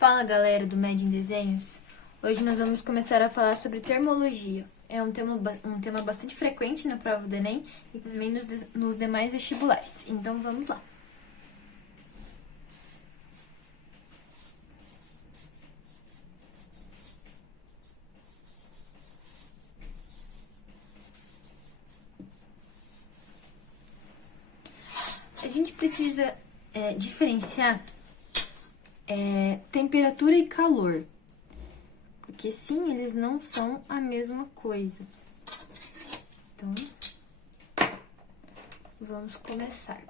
Fala galera do Med em Desenhos, hoje nós vamos começar a falar sobre termologia. É um tema bastante frequente na prova do Enem e também nos demais vestibulares, então vamos lá. A gente precisa diferenciar temperatura e calor. Porque sim, eles não são a mesma coisa. Então, vamos começar.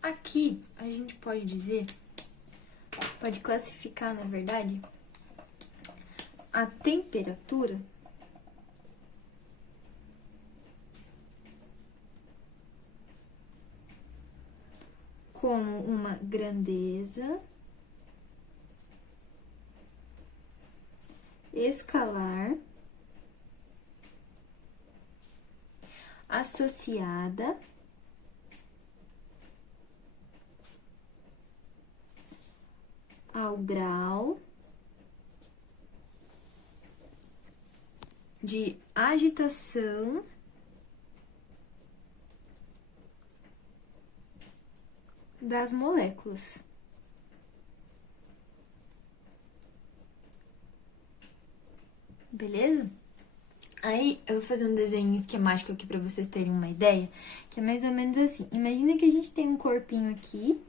Aqui, a gente pode classificar, na verdade, a temperatura como uma grandeza escalar associada ao grau de agitação das moléculas. Beleza? Aí, eu vou fazer um desenho esquemático aqui pra vocês terem uma ideia, que é mais ou menos assim. Imagina que a gente tem um corpinho aqui.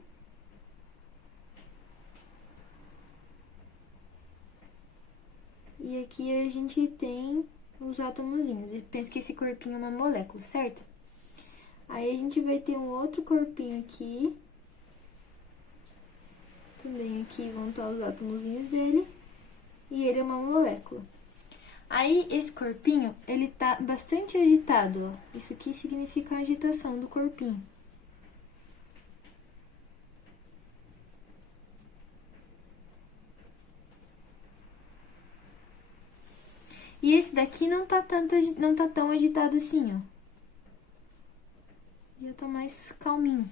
E aqui a gente tem os átomozinhos. E pensa que esse corpinho é uma molécula, certo? Aí a gente vai ter um outro corpinho aqui. Também aqui vão estar os átomozinhos dele. E ele é uma molécula. Aí, esse corpinho, ele tá bastante agitado, ó. Isso aqui significa a agitação do corpinho. E esse daqui não tá tão agitado assim, ó. Já tá mais calminho.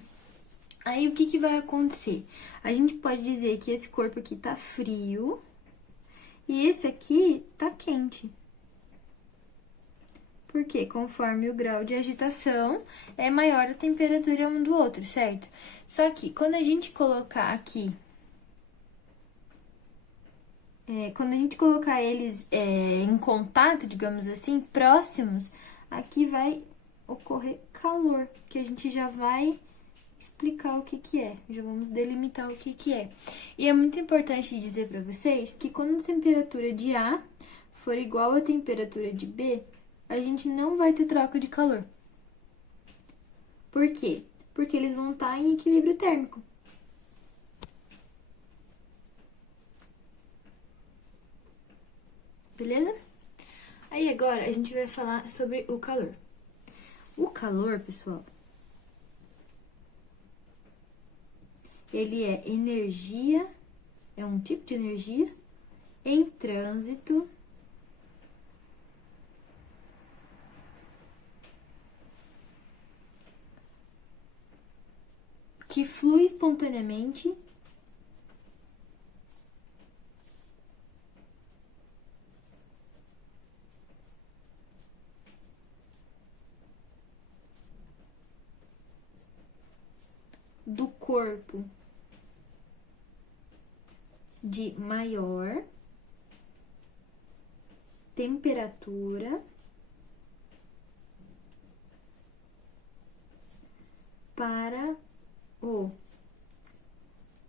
Aí, o que vai acontecer? A gente pode dizer que esse corpo aqui tá frio e esse aqui tá quente. Porque conforme o grau de agitação é maior a temperatura um do outro, certo? Só que quando a gente colocar aqui, quando a gente colocar eles em contato, digamos assim, próximos, aqui vai ocorrer calor, que a gente já vai explicar o que é, já vamos delimitar o que é. E é muito importante dizer para vocês que quando a temperatura de A for igual à temperatura de B, a gente não vai ter troca de calor. Por quê? Porque eles vão estar em equilíbrio térmico. Beleza? Aí agora a gente vai falar sobre o calor. O calor, pessoal, ele é energia, é um tipo de energia em trânsito que flui espontaneamente do corpo de maior temperatura para o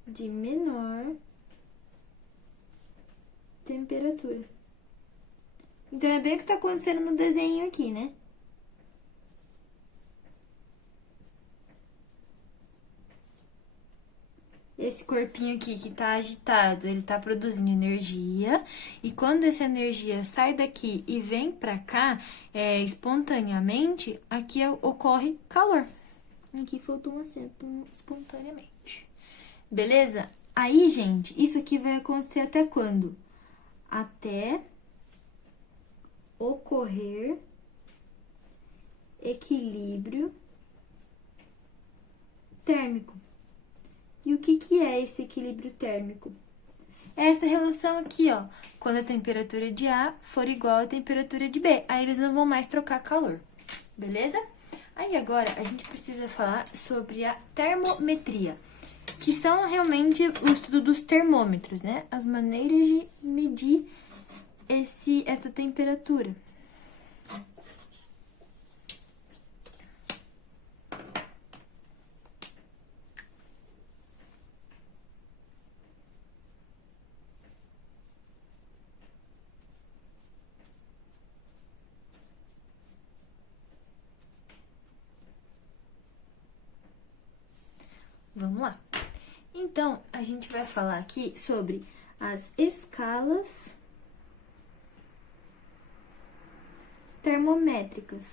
de menor temperatura. Então, é bem o que tá acontecendo no desenho aqui, né? Esse corpinho aqui que tá agitado, ele tá produzindo energia, e quando essa energia sai daqui e vem pra cá, espontaneamente, aqui ocorre calor. Aqui faltou um acento espontaneamente. Beleza? Aí, gente, isso aqui vai acontecer até quando? Até ocorrer equilíbrio térmico. E o que é esse equilíbrio térmico? É essa relação aqui, ó. Quando a temperatura de A for igual à temperatura de B. Aí eles não vão mais trocar calor. Beleza? Aí agora a gente precisa falar sobre a termometria, que são realmente o estudo dos termômetros, né? As maneiras de medir essa temperatura. Vamos lá. Então, a gente vai falar aqui sobre as escalas termométricas.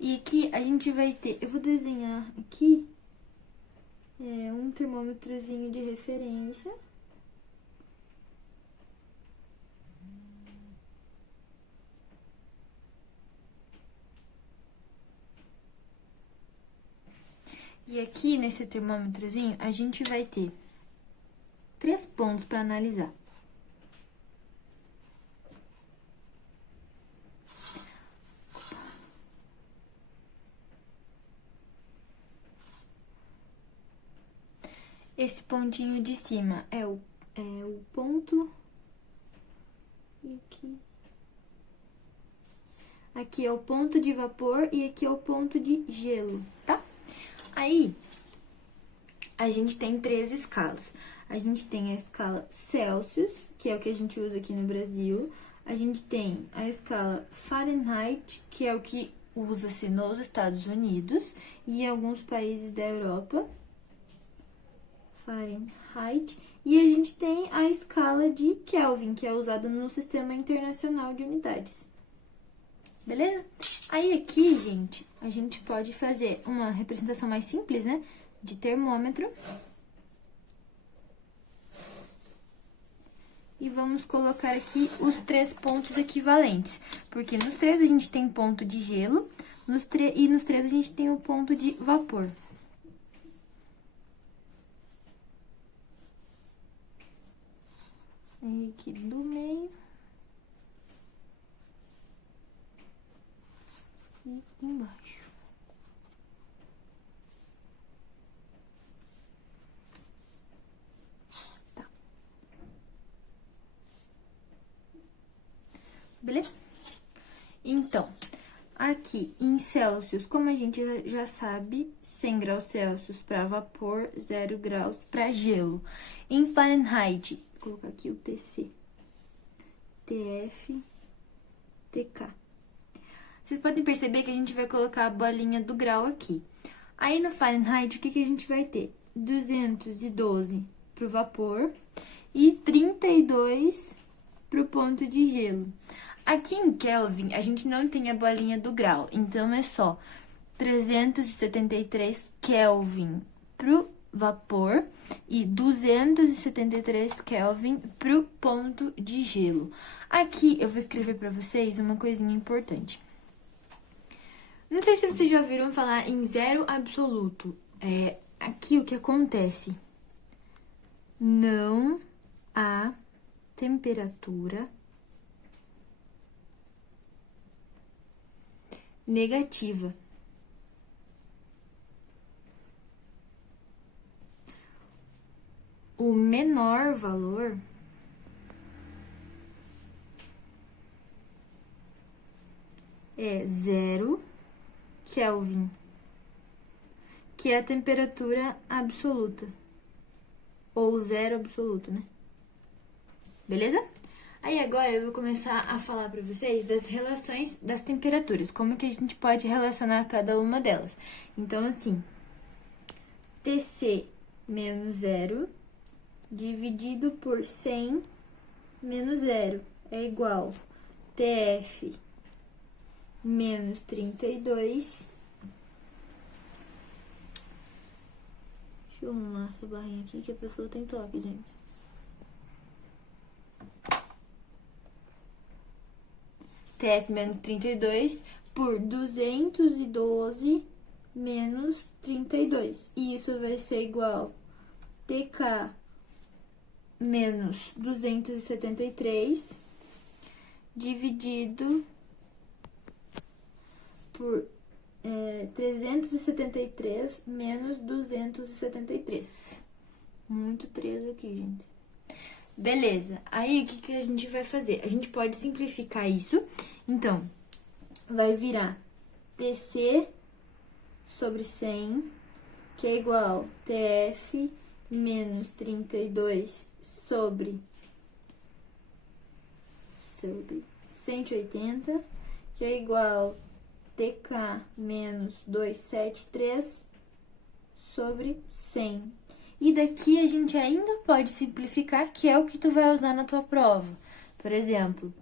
E aqui a gente vai ter, eu vou desenhar aqui um termômetrozinho de referência. E aqui nesse termômetrozinho a gente vai ter 3 pontos para analisar. Esse pontinho de cima é o ponto. E aqui é o ponto de vapor e aqui é o ponto de gelo, tá? Aí, a gente tem 3 escalas. A gente tem a escala Celsius, que é o que a gente usa aqui no Brasil. A gente tem a escala Fahrenheit, que é o que usa-se nos Estados Unidos e em alguns países da Europa. Fahrenheit. E a gente tem a escala de Kelvin, que é usada no Sistema Internacional de Unidades. Beleza? Aí aqui, gente, a gente pode fazer uma representação mais simples, né? De termômetro. E vamos colocar aqui os 3 pontos equivalentes. Porque nos 3 a gente tem ponto de gelo, e nos 3 a gente tem o ponto de vapor. E aqui do meio. E embaixo. Tá. Beleza? Então, aqui em Celsius, como a gente já sabe, 100 graus Celsius para vapor, 0 graus para gelo. Em Fahrenheit, vou colocar aqui o TC, TF, TK. Vocês podem perceber que a gente vai colocar a bolinha do grau aqui. Aí no Fahrenheit, o que a gente vai ter? 212 para o vapor e 32 para o ponto de gelo. Aqui em Kelvin, a gente não tem a bolinha do grau, então é só 373 Kelvin pro vapor e 273 Kelvin pro ponto de gelo. Aqui eu vou escrever para vocês uma coisinha importante. Não sei se vocês já ouviram falar em zero absoluto. Aqui o que acontece? Não há temperatura negativa. O menor valor é 0 Kelvin, que é a temperatura absoluta, ou zero absoluto, né? Beleza? Aí agora eu vou começar a falar para vocês das relações das temperaturas, como que a gente pode relacionar cada uma delas. Então, assim, TC menos 0 dividido por 100 menos 0 é igual TF menos 32. Deixa eu arrumar essa barrinha aqui que a pessoa tem toque, gente. TF menos 32 por 212 menos 32. E isso vai ser igual TK menos 273 dividido por 373 menos 273. Muito 3 aqui, gente. Beleza. Aí, o que a gente vai fazer? A gente pode simplificar isso. Então, vai virar TC sobre 100, que é igual TF menos 32 sobre 180, que é igual TK menos 273 sobre 100. E daqui a gente ainda pode simplificar, que é o que tu vai usar na tua prova. Por exemplo,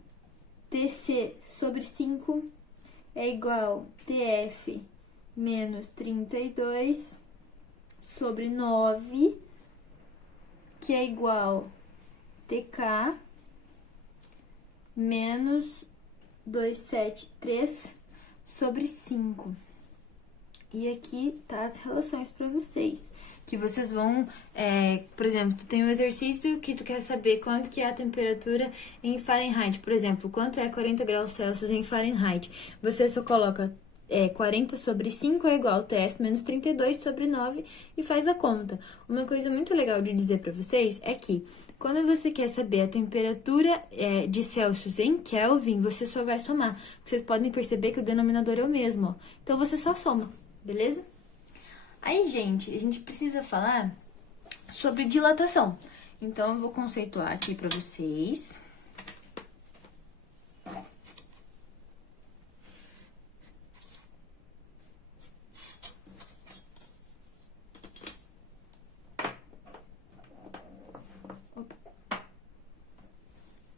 TC sobre 5 é igual TF menos 32 sobre 9, que é igual TK menos 273 sobre 5. E aqui tá as relações para vocês. Que vocês vão, por exemplo, tu tem um exercício que tu quer saber quanto que é a temperatura em Fahrenheit. Por exemplo, quanto é 40 graus Celsius em Fahrenheit. Você só coloca 40 sobre 5 é igual a TF menos 32 sobre 9 e faz a conta. Uma coisa muito legal de dizer para vocês é que quando você quer saber a temperatura de Celsius em Kelvin, você só vai somar. Vocês podem perceber que o denominador é o mesmo, ó. Então, você só soma, beleza? Aí, gente, a gente precisa falar sobre dilatação. Então, eu vou conceituar aqui para vocês.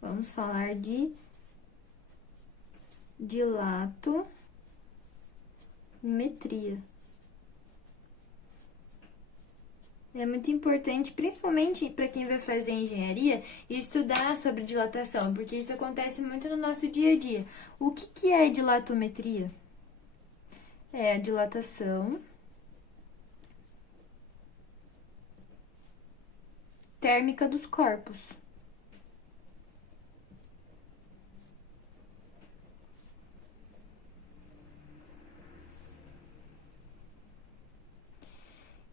Vamos falar de dilatometria. É muito importante, principalmente para quem vai fazer engenharia, estudar sobre dilatação, porque isso acontece muito no nosso dia a dia. O que é dilatometria? É a dilatação térmica dos corpos.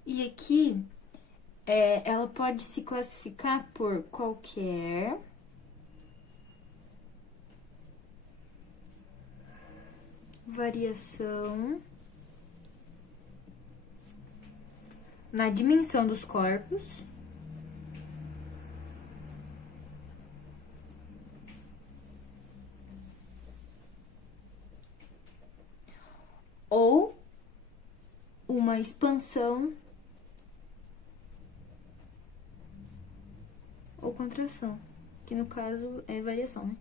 E aqui, ela pode se classificar por qualquer variação na dimensão dos corpos ou uma expansão ou contração, que no caso é variação, né?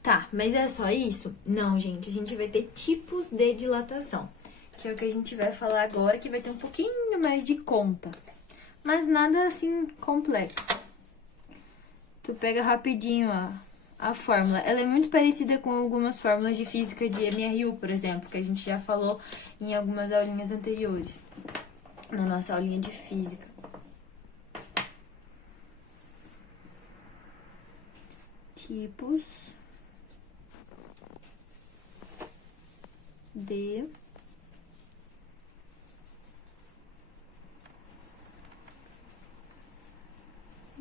Tá, mas é só isso? Não, gente, a gente vai ter tipos de dilatação, que é o que a gente vai falar agora, que vai ter um pouquinho mais de conta, mas nada assim complexo. Tu pega rapidinho a fórmula. Ela é muito parecida com algumas fórmulas de física de MRU, por exemplo, que a gente já falou em algumas aulinhas anteriores, na nossa aulinha de física. Tipos de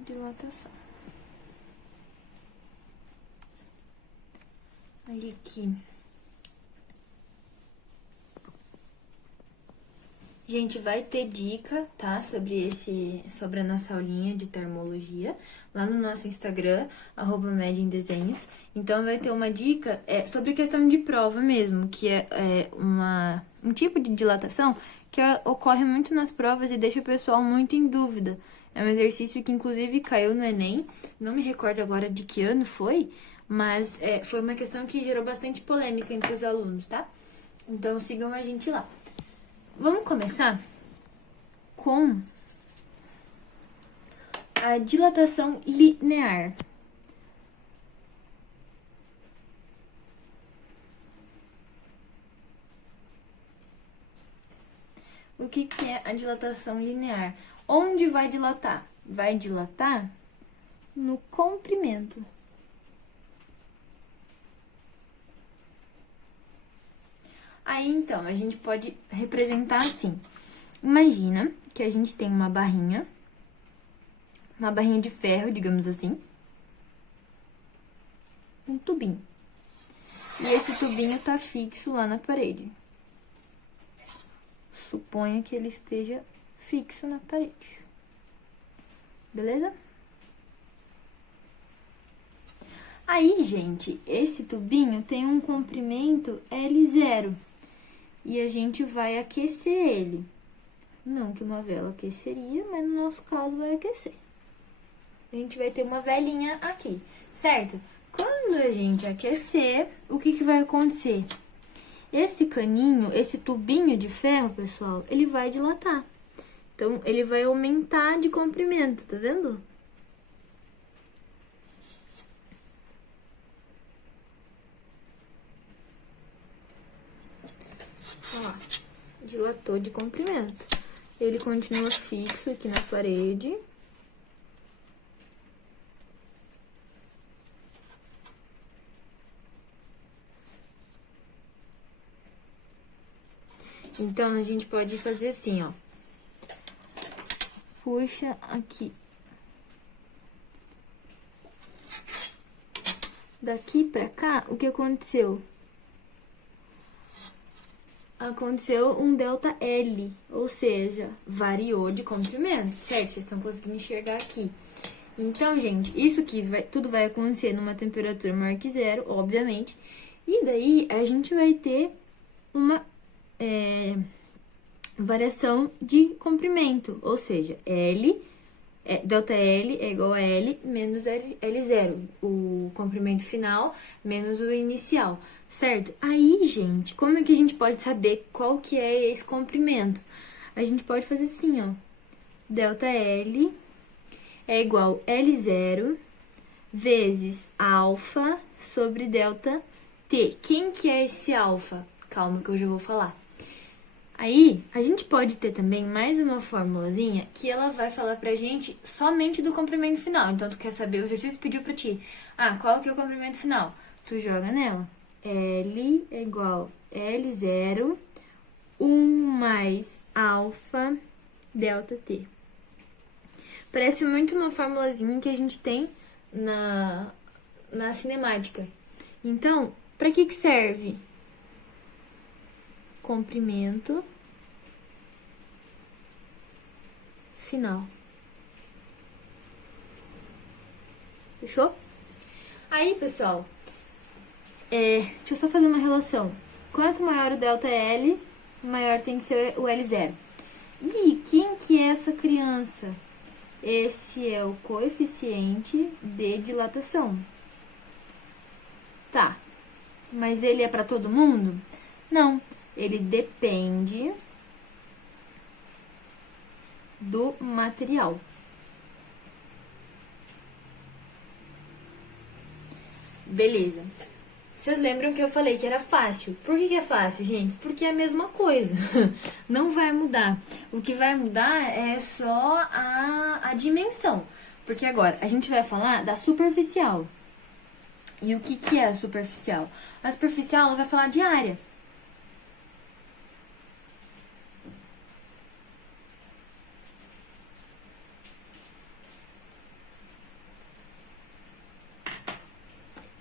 dilatação. Aí aqui. Gente, vai ter dica, tá? Sobre a nossa aulinha de termologia, lá no nosso Instagram, @mediemdesenhos. Então, vai ter uma dica sobre questão de prova mesmo, que é um tipo de dilatação que ocorre muito nas provas e deixa o pessoal muito em dúvida. É um exercício que, inclusive, caiu no Enem. Não me recordo agora de que ano foi, mas foi uma questão que gerou bastante polêmica entre os alunos, tá? Então, sigam a gente lá. Vamos começar com a dilatação linear. O que é a dilatação linear? Onde vai dilatar? Vai dilatar no comprimento. Aí, então, a gente pode representar assim. Imagina que a gente tem uma barrinha de ferro, digamos assim, um tubinho. E esse tubinho tá fixo lá na parede. Suponha que ele esteja fixo na parede. Beleza? Aí, gente, esse tubinho tem um comprimento L0. E a gente vai aquecer ele. Não que uma vela aqueceria, mas no nosso caso vai aquecer. A gente vai ter uma velinha aqui, certo? Quando a gente aquecer, o que vai acontecer? Esse caninho, esse tubinho de ferro, pessoal, ele vai dilatar. Então, ele vai aumentar de comprimento, tá vendo? Ó, dilatou de comprimento. Ele continua fixo aqui na parede. Então, a gente pode fazer assim, ó. Puxa aqui. Daqui pra cá, o que aconteceu? Aconteceu um delta L, ou seja, variou de comprimento, certo? Vocês estão conseguindo enxergar aqui. Então, gente, isso aqui tudo vai acontecer numa temperatura maior que zero, obviamente. E daí, a gente vai ter uma variação de comprimento, ou seja, delta L é igual a L menos L0, o comprimento final menos o inicial, certo? Aí, gente, como é que a gente pode saber qual que é esse comprimento? A gente pode fazer assim, ó, delta L é igual a L0 vezes alfa sobre delta T. Quem que é esse alfa? Calma que eu já vou falar. Aí, a gente pode ter também mais uma formulazinha que ela vai falar pra gente somente do comprimento final. Então, tu quer saber, o exercício pediu pra ti. Ah, qual que é o comprimento final? Tu joga nela. L é igual a L0, 1 mais alfa delta T. Parece muito uma formulazinha que a gente tem na cinemática. Então, pra que serve? Comprimento final. Fechou? Aí, pessoal, deixa eu só fazer uma relação. Quanto maior o delta L, maior tem que ser o L0. E quem que é essa criança? Esse é o coeficiente de dilatação. Tá, mas ele é para todo mundo? Não. Ele depende do material. Beleza. Vocês lembram que eu falei que era fácil? Por que é fácil, gente? Porque é a mesma coisa. Não vai mudar. O que vai mudar é só a dimensão. Porque agora, a gente vai falar da superficial. E o que é a superficial? A superficial, ela vai falar de área.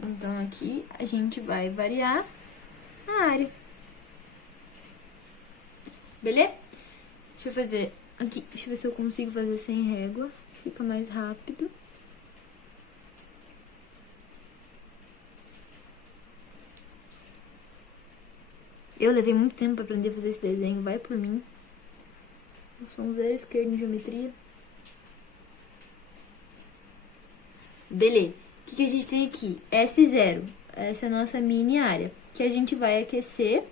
Então, aqui a gente vai variar a área. Beleza? Deixa eu fazer aqui. Deixa eu ver se eu consigo fazer sem régua. Fica mais rápido. Eu levei muito tempo pra aprender a fazer esse desenho. Vai por mim. Eu sou um zero esquerdo em geometria. Beleza. O que a gente tem aqui? S0. Essa é a nossa mini área. Que a gente vai aquecer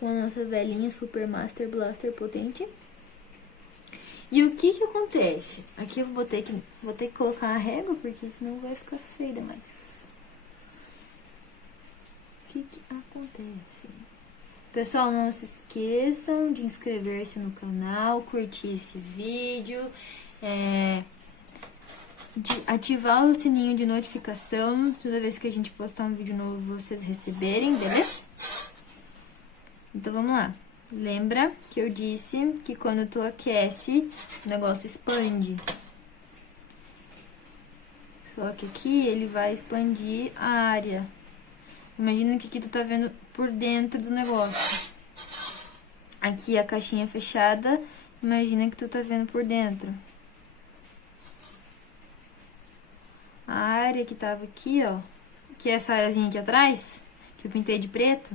com a nossa velhinha Super Master Blaster potente. E o que acontece? Aqui eu vou ter que colocar a régua, porque senão vai ficar feio demais. O que acontece? Pessoal, não se esqueçam de inscrever-se no canal, curtir esse vídeo, de ativar o sininho de notificação, toda vez que a gente postar um vídeo novo, vocês receberem, beleza? Então, vamos lá. Lembra que eu disse que quando tu aquece, o negócio expande. Só que aqui ele vai expandir a área. Imagina que aqui tu tá vendo por dentro do negócio. Aqui a caixinha fechada, imagina que tu tá vendo por dentro. A área que tava aqui, ó, que é essa areazinha aqui atrás, que eu pintei de preto,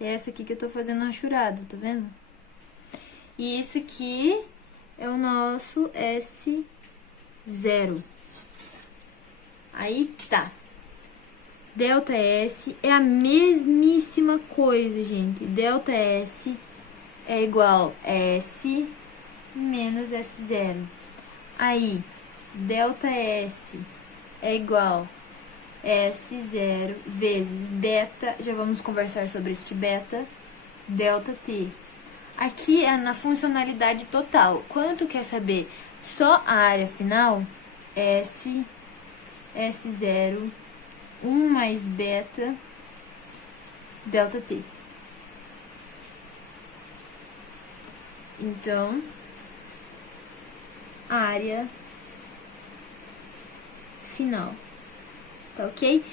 é essa aqui que eu tô fazendo rachurado, tá vendo? E isso aqui é o nosso S0. Aí tá. Delta S é a mesmíssima coisa, gente. Delta S é igual a S menos S0. Aí, delta S é igual a S0 vezes beta, já vamos conversar sobre este beta, delta T. Aqui é na funcionalidade total. Quando tu quer saber só a área final, S0, 1 mais beta, delta T. Então, área final. Tá ok?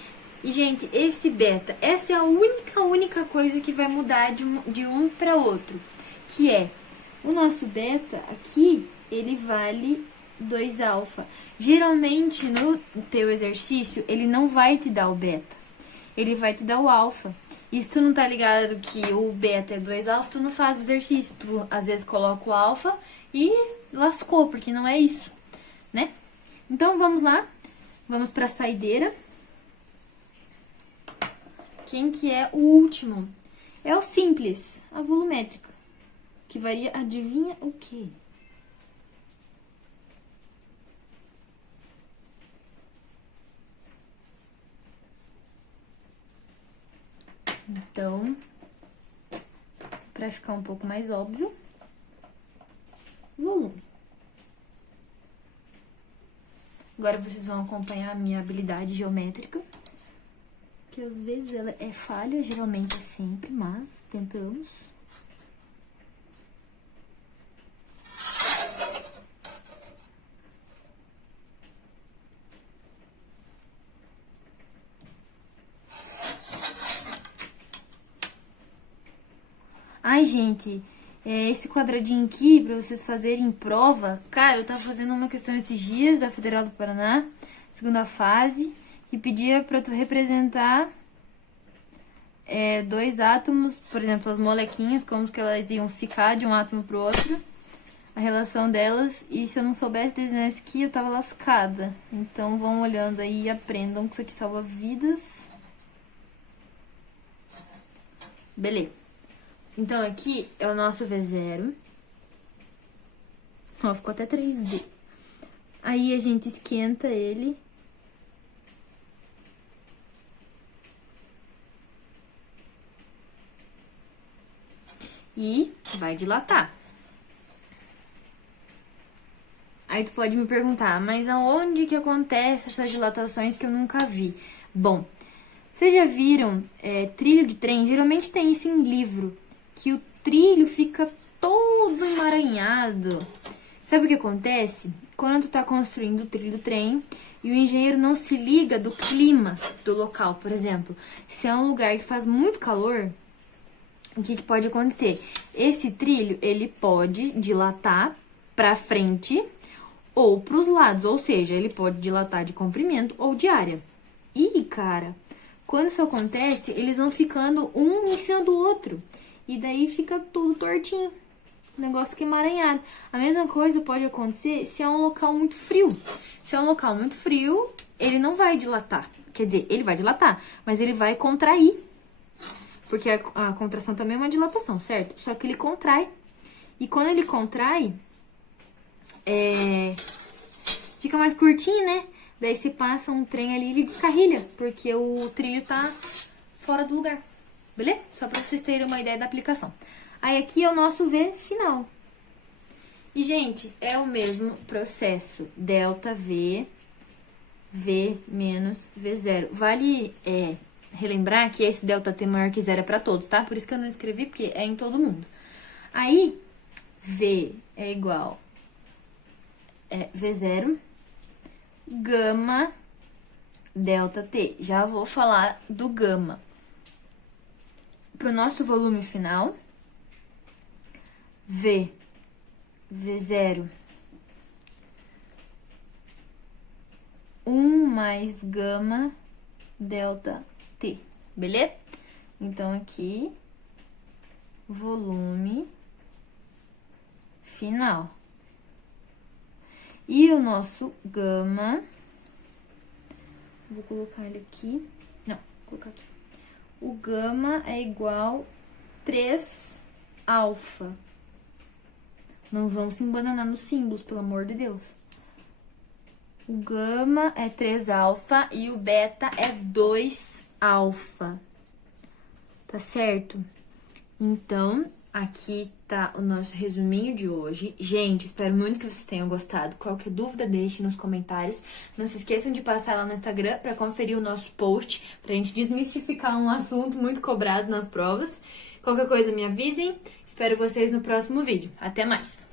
E, gente, esse beta, essa é a única coisa que vai mudar de um para outro. Que é, o nosso beta aqui, ele vale 2 alfa. Geralmente, no teu exercício, ele não vai te dar o beta. Ele vai te dar o alfa. E se tu não tá ligado que o beta é 2 alfa, tu não faz o exercício. Tu, às vezes, coloca o alfa e lascou, porque não é isso, né? Então, vamos lá. Vamos pra saideira. Quem que é o último? É o simples, a volumétrica. Que varia, adivinha o quê? Então, para ficar um pouco mais óbvio, volume. Agora vocês vão acompanhar a minha habilidade geométrica, que às vezes ela é falha, geralmente é sempre, mas tentamos. Ai, gente, esse quadradinho aqui, pra vocês fazerem prova, cara, eu tava fazendo uma questão esses dias da Federal do Paraná, segunda fase, que pedia pra tu representar 2 átomos, por exemplo, as molequinhas, como que elas iam ficar de um átomo pro outro, a relação delas, e se eu não soubesse desenhar isso aqui, eu tava lascada. Então, vão olhando aí e aprendam que isso aqui salva vidas. Beleza. Então, aqui é o nosso V0. Ó, ficou até 3D. Aí, a gente esquenta ele. E vai dilatar. Aí, tu pode me perguntar, mas aonde que acontece essas dilatações que eu nunca vi? Bom, vocês já viram trilho de trem? Geralmente tem isso em livro. Que o trilho fica todo emaranhado. Sabe o que acontece? Quando tu tá construindo o trilho do trem e o engenheiro não se liga do clima do local, por exemplo, se é um lugar que faz muito calor, o que pode acontecer? Esse trilho, ele pode dilatar pra frente ou pros lados, ou seja, ele pode dilatar de comprimento ou de área. E, cara, quando isso acontece, eles vão ficando um em cima do outro. E daí fica tudo tortinho. O negócio fica emaranhado. A mesma coisa pode acontecer se é um local muito frio. Se é um local muito frio, ele não vai dilatar. Quer dizer, ele vai dilatar, mas ele vai contrair. Porque a contração também é uma dilatação, certo? Só que ele contrai. E quando ele contrai, fica mais curtinho, né? Daí você passa um trem ali e ele descarrilha, porque o trilho tá fora do lugar. Beleza? Só pra vocês terem uma ideia da aplicação. Aí aqui é o nosso V final. E, gente, é o mesmo processo. Delta V, V menos V0. Vale relembrar que esse delta T maior que zero é pra todos, tá? Por isso que eu não escrevi, porque é em todo mundo. Aí, V é igual V0, gama, delta T. Já vou falar do gama. Pro nosso volume final, V0, 1 mais gama, delta T, beleza? Então, aqui, volume final. E o nosso gama, vou colocar ele aqui, não, vou colocar aqui. O gama é igual 3 alfa. Não vão se embananar nos símbolos, pelo amor de Deus. O gama é 3 alfa e o beta é 2 alfa. Tá certo? Então, aqui tá o nosso resuminho de hoje. Gente, espero muito que vocês tenham gostado. Qualquer dúvida, deixe nos comentários. Não se esqueçam de passar lá no Instagram pra conferir o nosso post, pra gente desmistificar um assunto muito cobrado nas provas. Qualquer coisa, me avisem. Espero vocês no próximo vídeo. Até mais!